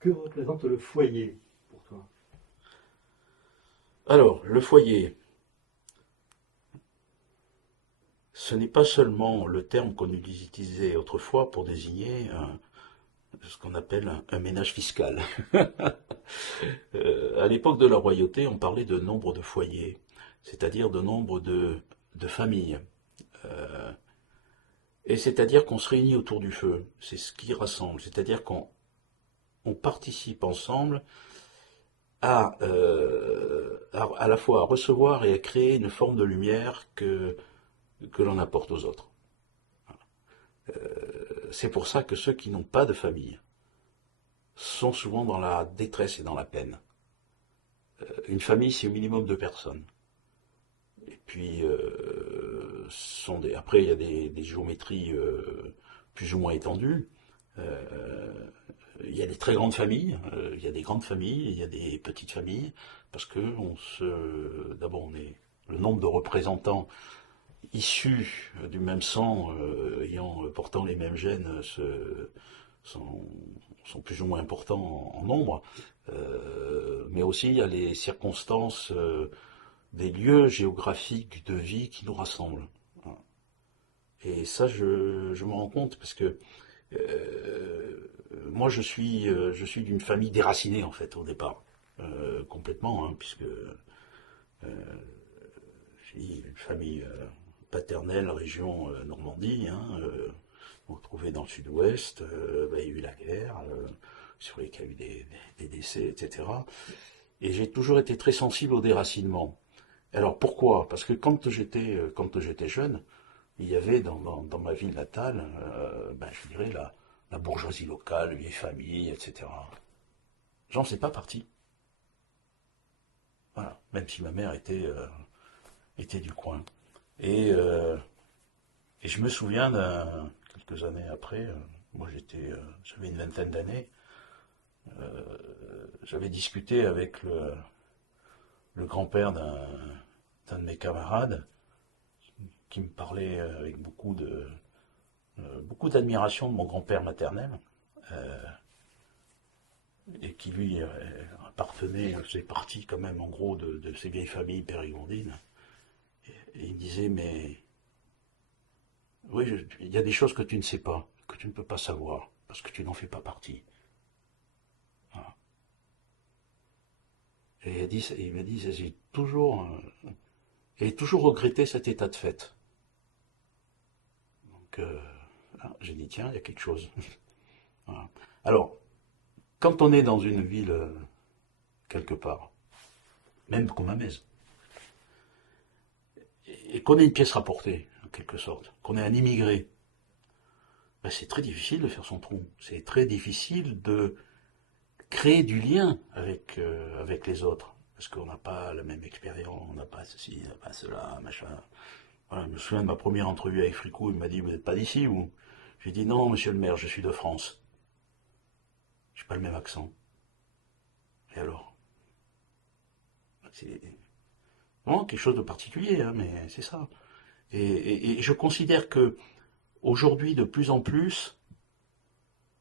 Que représente le foyer pour toi? Alors, le foyer, ce n'est pas seulement le terme qu'on utilisait autrefois pour désigner ce qu'on appelle un ménage fiscal. À l'époque de la royauté, on parlait de nombre de foyers, c'est-à-dire de nombre de familles. Euh, et c'est-à-dire qu'on se réunit autour du feu, c'est ce qui rassemble, c'est-à-dire qu'on participe ensemble à la fois à recevoir et à créer une forme de lumière que l'on apporte aux autres. C'est pour ça que ceux qui n'ont pas de famille sont souvent dans la détresse et dans la peine. Une famille, c'est au minimum deux personnes. Et puis, après, il y a des géométries plus ou moins étendues. Euh, il y a des très grandes familles, il y a des grandes familles, il y a des petites familles, parce que d'abord, on est le nombre de représentants issus du même sang, portant les mêmes gènes, sont, sont plus ou moins importants en nombre. Mais aussi, il y a les circonstances des lieux géographiques de vie qui nous rassemblent. Et ça, je me rends compte parce que moi, je suis d'une famille déracinée en fait au départ, complètement, hein, puisque j'ai une famille paternelle, région Normandie, hein, retrouvée dans le sud-ouest, il y a eu la guerre, sur lesquels il y a eu des décès, etc. Et j'ai toujours été très sensible au déracinement. Alors pourquoi? Parce que quand j'étais jeune, il y avait dans ma ville natale, je dirais, la bourgeoisie locale, les familles, etc. J'en sais pas parti. Voilà. Même si ma mère était du coin. Et, euh, et je me souviens quelques années après, moi j'avais une vingtaine d'années, j'avais discuté avec le grand-père d'un de mes camarades qui me parlait avec beaucoup d'admiration de mon grand-père maternel, euh, et qui lui faisait partie quand même en gros de ces vieilles familles périgondines. Et il me disait, mais oui, il y a des choses que tu ne sais pas, que tu ne peux pas savoir, parce que tu n'en fais pas partie. Voilà. Et il m'a dit, j'ai toujours regretté cet état de fait. Donc, j'ai dit, tiens, il y a quelque chose. Voilà. Alors, quand on est dans une ville, quelque part, même comme à Metz, et qu'on ait une pièce rapportée, en quelque sorte, qu'on est un immigré, c'est très difficile de faire son trou. C'est très difficile de créer du lien avec les autres. Parce qu'on n'a pas la même expérience, on n'a pas ceci, on n'a pas cela, machin. Voilà, je me souviens de ma première entrevue avec Fricot, il m'a dit, vous n'êtes pas d'ici, vous? J'ai dit, non, monsieur le maire, je suis de France. J'ai pas le même accent. Et alors? C'est vraiment quelque chose de particulier, hein, mais c'est ça. Et je considère que aujourd'hui, de plus en plus,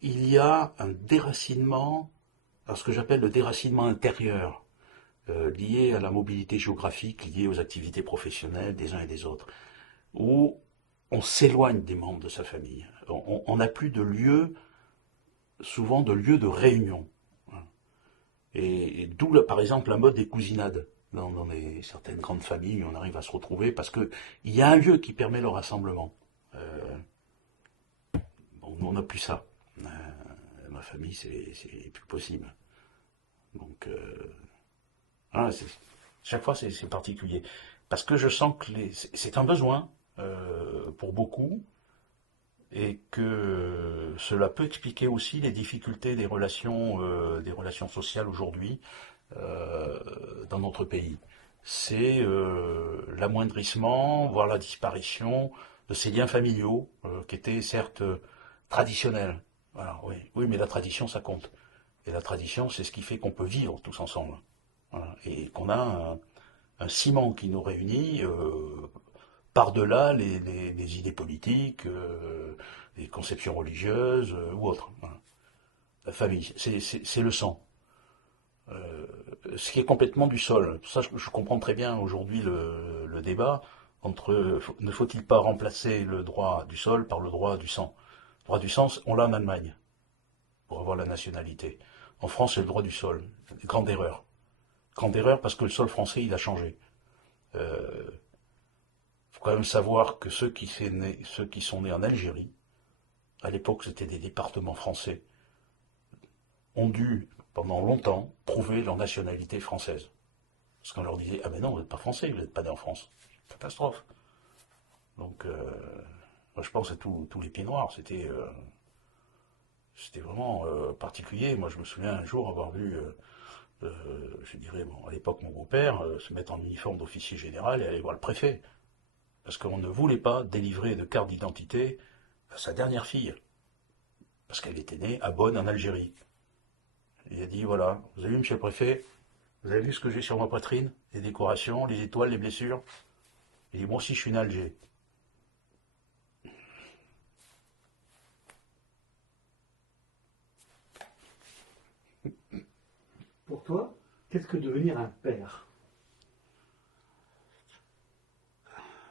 il y a un déracinement, ce que j'appelle le déracinement intérieur, lié à la mobilité géographique, lié aux activités professionnelles des uns et des autres, où on s'éloigne des membres de sa famille. On n'a plus de lieu, souvent de lieu de réunion. Et d'où, par exemple, la mode des cousinades. Dans certaines grandes familles, on arrive à se retrouver parce qu'il y a un lieu qui permet le rassemblement. Euh, bon, nous, on n'a plus ça. Ma famille, c'est plus possible. Donc, voilà, chaque fois, c'est particulier. Parce que je sens que c'est un besoin pour beaucoup et que cela peut expliquer aussi les difficultés des relations sociales aujourd'hui euh, dans notre pays. C'est l'amoindrissement, voire la disparition de ces liens familiaux qui étaient certes traditionnels. Voilà, oui, oui, mais la tradition, ça compte. Et la tradition, c'est ce qui fait qu'on peut vivre tous ensemble. Voilà. Et qu'on a un ciment qui nous réunit par-delà les idées politiques, les conceptions religieuses ou autres. Voilà. la famille, c'est le sang. Ce qui est complètement du sol. Ça, je comprends très bien aujourd'hui le débat entre ne faut-il pas remplacer le droit du sol par le droit du sang. Le droit du sang, on l'a en Allemagne pour avoir la nationalité. En France, c'est le droit du sol. Grande erreur. Grande erreur parce que le sol français, il a changé. Il faut quand même savoir que ceux qui sont nés en Algérie, à l'époque c'était des départements français, ont dû, pendant longtemps, prouver leur nationalité française. Parce qu'on leur disait, ah ben non, vous n'êtes pas français, vous n'êtes pas né en France. Catastrophe. Donc, moi je pense à tous les pieds noirs, c'était vraiment particulier. Moi je me souviens un jour avoir vu, je dirais, bon, à l'époque mon beau-père, se mettre en uniforme d'officier général et aller voir le préfet. Parce qu'on ne voulait pas délivrer de carte d'identité à sa dernière fille. Parce qu'elle était née à Bonn, en Algérie. Il a dit, voilà, vous avez vu, monsieur le préfet, vous avez vu ce que j'ai sur ma poitrine? Les décorations, les étoiles, les blessures? Il dit, moi aussi je suis né à Alger. Pour toi, qu'est-ce que devenir un père?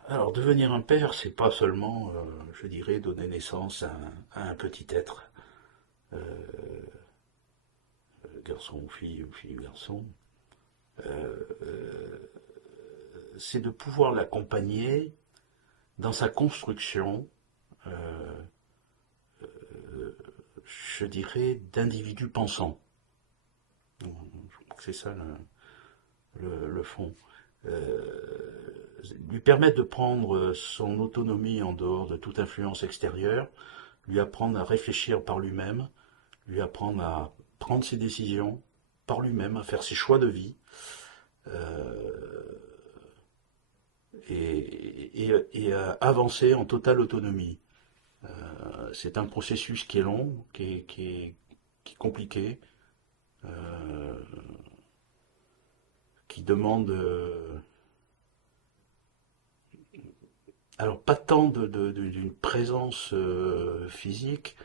Alors, devenir un père, c'est pas seulement, je dirais, donner naissance à un petit être, garçon ou fille ou garçon. C'est de pouvoir l'accompagner dans sa construction, euh, je dirais, d'individus pensants. Je crois que c'est ça le fond. Lui permettre de prendre son autonomie en dehors de toute influence extérieure, lui apprendre à réfléchir par lui-même, lui apprendre à prendre ses décisions par lui-même, à faire ses choix de vie, et à avancer en totale autonomie. C'est un processus qui est long, qui est compliqué, euh, qui demande, alors pas tant d'une présence physique,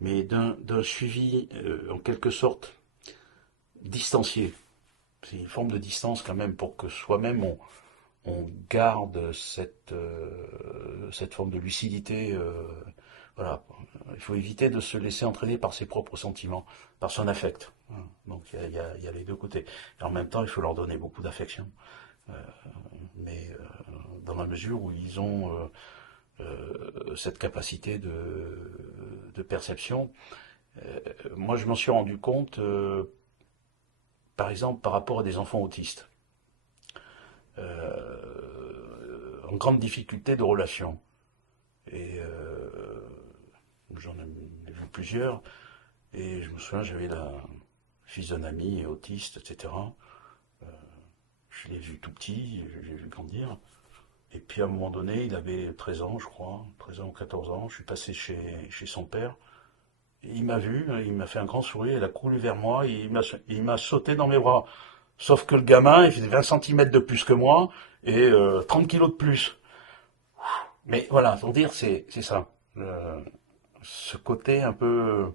mais d'un suivi en quelque sorte distancié. C'est une forme de distance quand même pour que soi-même on garde cette forme de lucidité. Voilà. Il faut éviter de se laisser entraîner par ses propres sentiments, par son affect. Donc il y a les deux côtés. Et en même temps, il faut leur donner beaucoup d'affection. Euh, mais dans la mesure où ils ont cette capacité de perception. Moi, je m'en suis rendu compte, par exemple, par rapport à des enfants autistes, en grande difficulté de relation. Et j'en ai vu plusieurs. Et je me souviens, j'avais la fils d'un ami autiste, etc. Euh, je l'ai vu tout petit, j'ai vu grandir. Et puis à un moment donné, il avait 13 ans, je crois, 13 ans ou 14 ans. Je suis passé chez son père. Et il m'a vu, il m'a fait un grand sourire, il a couru vers moi, et il m'a sauté dans mes bras. Sauf que le gamin, il faisait 20 centimètres de plus que moi, et 30 kilos de plus. Mais voilà, pour dire, c'est ça. Ce côté un peu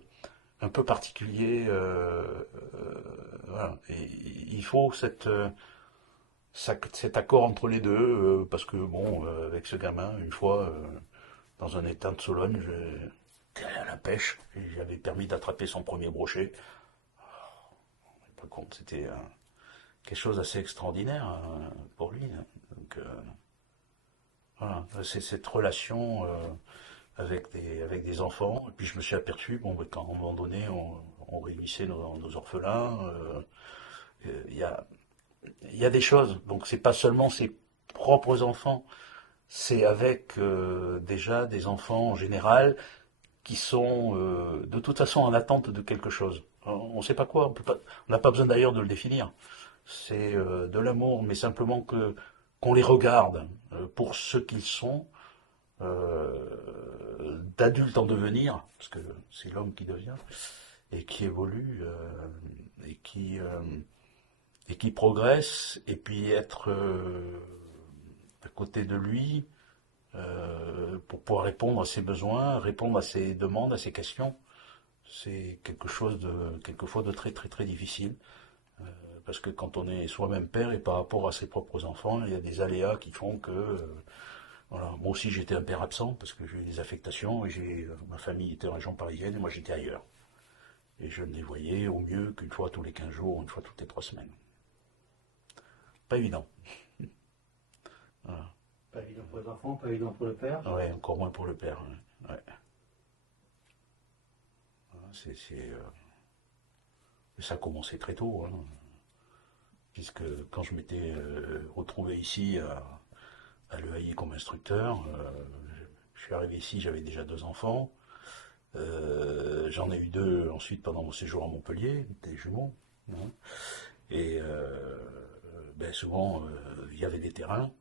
particulier. Voilà. Et il faut cet accord entre les deux, parce que bon, avec ce gamin, une fois, dans un étang de Sologne, j'étais allé à la pêche, et j'avais permis d'attraper son premier brochet. Pas compte, c'était quelque chose d'assez extraordinaire pour lui. Donc, voilà, c'est cette relation avec des enfants. Et puis je me suis aperçu, bon, qu'à un moment donné, on réunissait nos orphelins. Il y a, il y a des choses. Donc c'est pas seulement ses propres enfants, c'est avec déjà des enfants en général qui sont de toute façon en attente de quelque chose. On ne sait pas quoi, on n'a pas besoin d'ailleurs de le définir. C'est de l'amour, mais simplement qu'on les regarde pour ce qu'ils sont, d'adultes en devenir, parce que c'est l'homme qui devient, et qui évolue, et et qui progresse, et puis être à côté de lui pour pouvoir répondre à ses besoins, répondre à ses demandes, à ses questions. c'est quelque chose de quelquefois de très très très difficile. Parce que quand on est soi-même père et par rapport à ses propres enfants, il y a des aléas qui font que voilà. Moi aussi j'étais un père absent parce que j'ai eu des affectations et ma famille était en région parisienne et moi j'étais ailleurs. Et je ne les voyais au mieux qu'une fois tous les 15 jours, une fois toutes les 3 semaines. Pas évident. Voilà. Pas évident pour les enfants, pas évident pour le père. Ouais, encore moins pour le père. Ouais. Voilà, ça a commencé très tôt, hein, puisque quand je m'étais retrouvé ici à l'EAI comme instructeur, je suis arrivé ici, j'avais déjà 2 enfants. J'en ai eu 2 ensuite pendant mon séjour à Montpellier, des jumeaux. Hein. Et ben souvent, il y avait des terrains.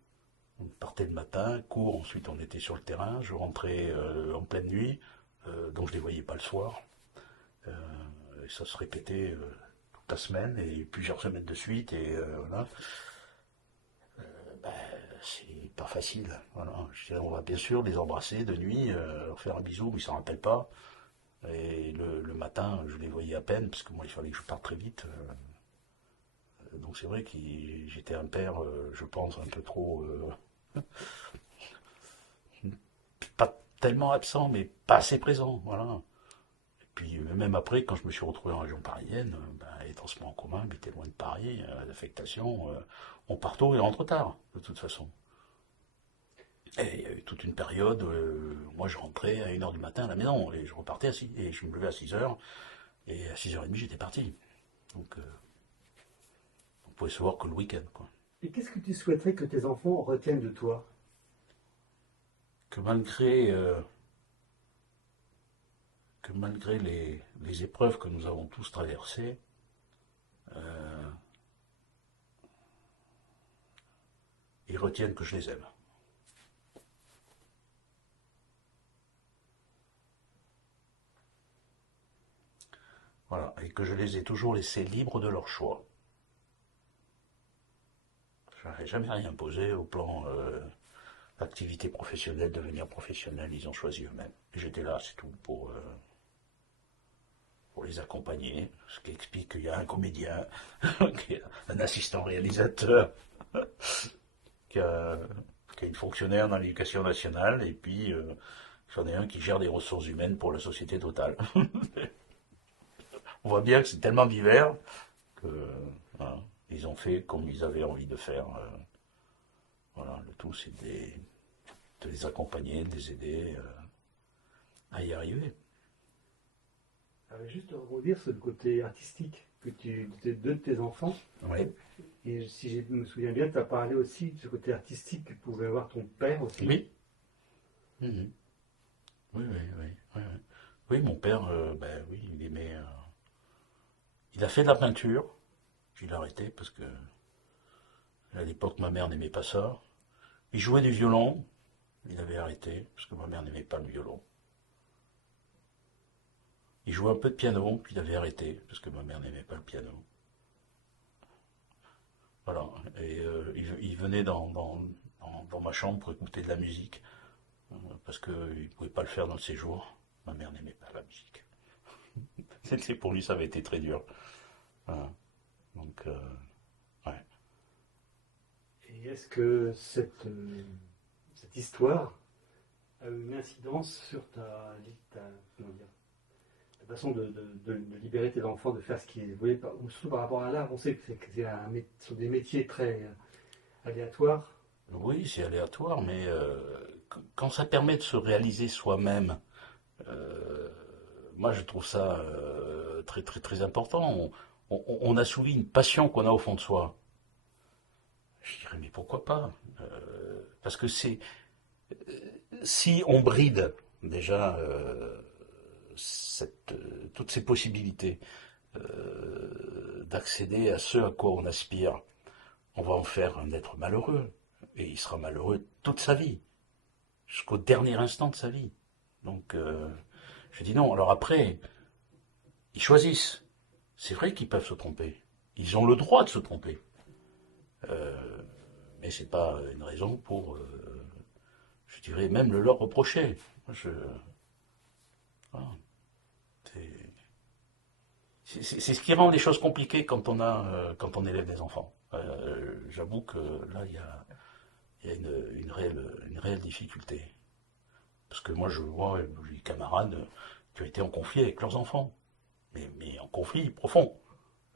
On partait le matin, cours, ensuite on était sur le terrain. Je rentrais en pleine nuit, donc je ne les voyais pas le soir. Et ça se répétait toute la semaine et plusieurs semaines de suite. Et voilà. Ben, c'est pas facile. Voilà. On va bien sûr les embrasser de nuit, leur faire un bisou, mais ils s'en rappellent pas. Et le matin, je les voyais à peine, parce que moi, il fallait que je parte très vite. Donc c'est vrai que j'étais un père, je pense, un peu trop... pas tellement absent, mais pas assez présent. Voilà. Et puis même après, quand je me suis retrouvé en région parisienne, les transports en commun habitaient loin de Paris, l'affectation, on part tôt et on rentre tard, de toute façon. Et il y a eu toute une période où moi je rentrais à 1h du matin à la maison et je repartais et je me levais à 6h et à 6h30 j'étais parti. Donc on pouvait se voir que le week-end, quoi. Et qu'est-ce que tu souhaiterais que tes enfants retiennent de toi? Que malgré les épreuves que nous avons tous traversées, euh, ils retiennent que je les aime. Voilà, et que je les ai toujours laissés libres de leur choix. Je n'aurais jamais rien posé au plan activité professionnelle, devenir professionnel, ils ont choisi eux-mêmes. Et j'étais là, c'est tout, pour les accompagner, ce qui explique qu'il y a un comédien, un assistant réalisateur, qu'il y a une fonctionnaire dans l'éducation nationale, et puis j'en ai un qui gère des ressources humaines pour la société totale. On voit bien que c'est tellement divers que voilà, ils ont fait comme ils avaient envie de faire. Voilà, le tout c'est de les accompagner, de les aider à y arriver. Je vais juste rebondir sur le côté artistique de deux de tes enfants. Oui. Et si je me souviens bien, tu as parlé aussi de ce côté artistique que pouvait avoir ton père aussi. Oui. Mhm. Oui, oui, oui, oui, oui. Oui, mon père, ben oui, il aimait. Il a fait de la peinture, puis il a arrêté parce que à l'époque ma mère n'aimait pas ça. Il jouait du violon, il avait arrêté parce que ma mère n'aimait pas le violon. Il jouait un peu de piano, puis il avait arrêté parce que ma mère n'aimait pas le piano. Voilà. Et il venait dans ma chambre pour écouter de la musique parce qu'il ne pouvait pas le faire dans le séjour. Ma mère n'aimait pas la musique. C'était pour lui, ça avait été très dur. Voilà. Donc, ouais. Et est-ce que cette histoire a eu une incidence sur comment dire, ta façon de libérer tes enfants, de faire ce qu'ils voulaient, surtout par rapport à l'art? On sait que ce sont des métiers très aléatoires. Oui, c'est aléatoire, mais quand ça permet de se réaliser soi-même, euh, moi je trouve ça très très très important. On assouvit une passion qu'on a au fond de soi. Je dirais, mais pourquoi pas? Parce que si on bride déjà toutes ces possibilités d'accéder à ce à quoi on aspire, on va en faire un être malheureux. Et il sera malheureux toute sa vie, jusqu'au dernier instant de sa vie. Donc, je dis non. Alors après, ils choisissent. C'est vrai qu'ils peuvent se tromper. Ils ont le droit de se tromper. Euh, mais c'est pas une raison pour, je dirais, même le leur reprocher. Voilà. c'est ce qui rend les choses compliquées quand on élève des enfants. J'avoue que là, il y a une réelle difficulté. Parce que moi, je vois des camarades qui ont été en conflit avec leurs enfants. Mais en conflit profond.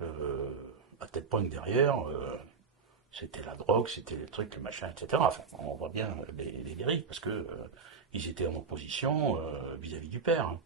À tel point que derrière, c'était la drogue, c'était les trucs, le machin, etc. Enfin, on voit bien les dérives, parce que ils étaient en opposition vis-à-vis du père.